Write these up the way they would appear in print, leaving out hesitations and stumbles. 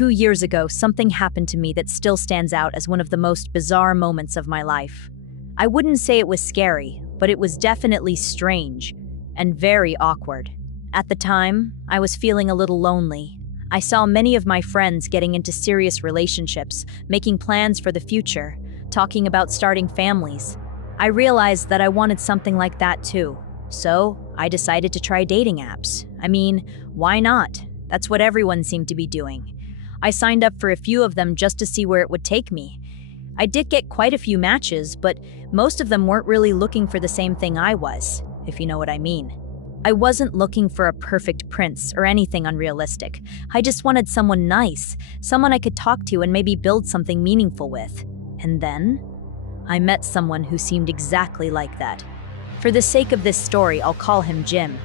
2 years ago, something happened to me that still stands out as one of the most bizarre moments of my life. I wouldn't say it was scary, but it was definitely strange and very awkward. At the time, I was feeling a little lonely. I saw many of my friends getting into serious relationships, making plans for the future, talking about starting families. I realized that I wanted something like that too. So, I decided to try dating apps. I mean, why not? That's what everyone seemed to be doing. I signed up for a few of them just to see where it would take me. I did get quite a few matches, but most of them weren't really looking for the same thing I was, if you know what I mean. I wasn't looking for a perfect prince or anything unrealistic. I just wanted someone nice, someone I could talk to and maybe build something meaningful with. And then, I met someone who seemed exactly like that. For the sake of this story, I'll call him Jim.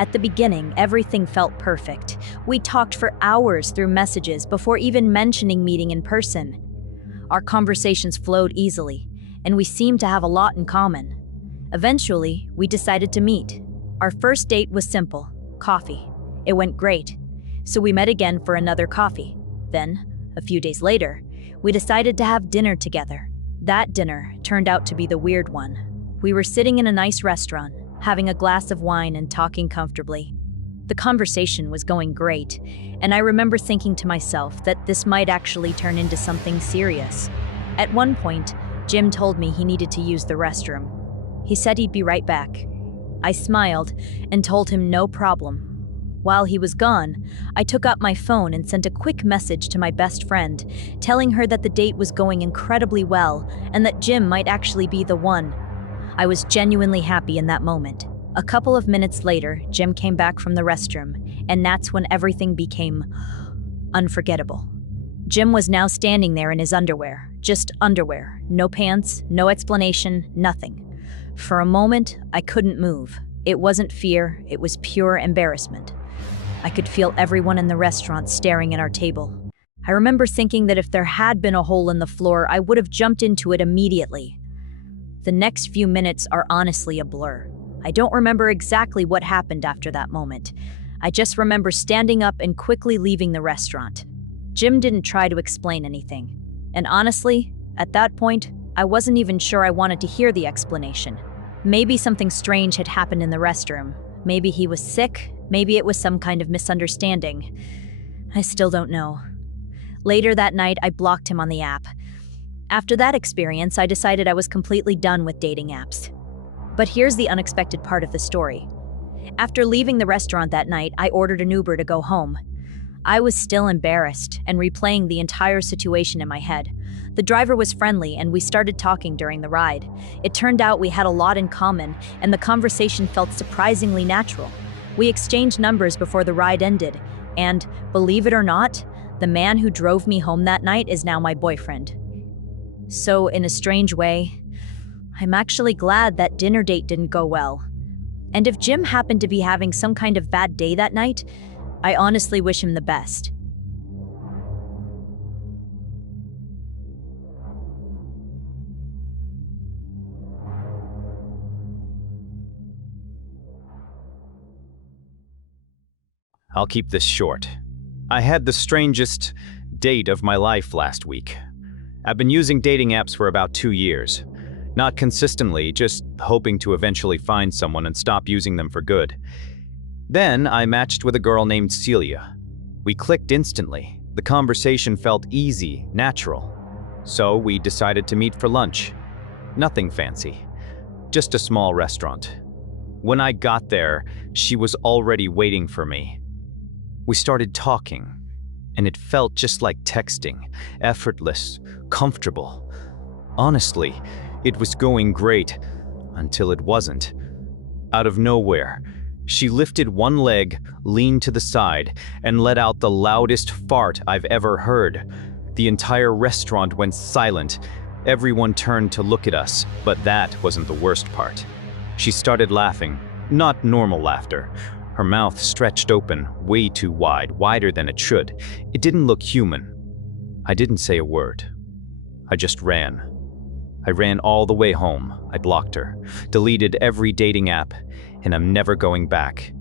At the beginning, everything felt perfect. We talked for hours through messages before even mentioning meeting in person. Our conversations flowed easily, and we seemed to have a lot in common. Eventually, we decided to meet. Our first date was simple, coffee. It went great, so we met again for another coffee. Then, a few days later, we decided to have dinner together. That dinner turned out to be the weird one. We were sitting in a nice restaurant, having a glass of wine and talking comfortably. The conversation was going great, and I remember thinking to myself that this might actually turn into something serious. At one point, Jim told me he needed to use the restroom. He said he'd be right back. I smiled and told him no problem. While he was gone, I took up my phone and sent a quick message to my best friend, telling her that the date was going incredibly well and that Jim might actually be the one. I was genuinely happy in that moment. A couple of minutes later, Jim came back from the restroom, and that's when everything became unforgettable. Jim was now standing there in his underwear, just underwear, no pants, no explanation, nothing. For a moment, I couldn't move. It wasn't fear, it was pure embarrassment. I could feel everyone in the restaurant staring at our table. I remember thinking that if there had been a hole in the floor, I would have jumped into it immediately. The next few minutes are honestly a blur. I don't remember exactly what happened after that moment. I just remember standing up and quickly leaving the restaurant. Jim didn't try to explain anything. And honestly, at that point, I wasn't even sure I wanted to hear the explanation. Maybe something strange had happened in the restroom. Maybe he was sick. Maybe it was some kind of misunderstanding. I still don't know. Later that night, I blocked him on the app. After that experience, I decided I was completely done with dating apps. But here's the unexpected part of the story. After leaving the restaurant that night, I ordered an Uber to go home. I was still embarrassed and replaying the entire situation in my head. The driver was friendly and we started talking during the ride. It turned out we had a lot in common and the conversation felt surprisingly natural. We exchanged numbers before the ride ended, and believe it or not, the man who drove me home that night is now my boyfriend. So in a strange way, I'm actually glad that dinner date didn't go well. And if Jim happened to be having some kind of bad day that night, I honestly wish him the best. I'll keep this short. I had the strangest date of my life last week. I've been using dating apps for about 2 years. Not consistently, just hoping to eventually find someone and stop using them for good. Then I matched with a girl named Celia. We clicked instantly. The conversation felt easy, natural. So we decided to meet for lunch. Nothing fancy, just a small restaurant. When I got there, she was already waiting for me. We started talking, and it felt just like texting, effortless, comfortable. Honestly, it was going great, until it wasn't. Out of nowhere, she lifted one leg, leaned to the side, and let out the loudest fart I've ever heard. The entire restaurant went silent. Everyone turned to look at us, but that wasn't the worst part. She started laughing, not normal laughter. Her mouth stretched open, way too wide, wider than it should. It didn't look human. I didn't say a word. I just ran. I ran all the way home. I blocked her, deleted every dating app, and I'm never going back.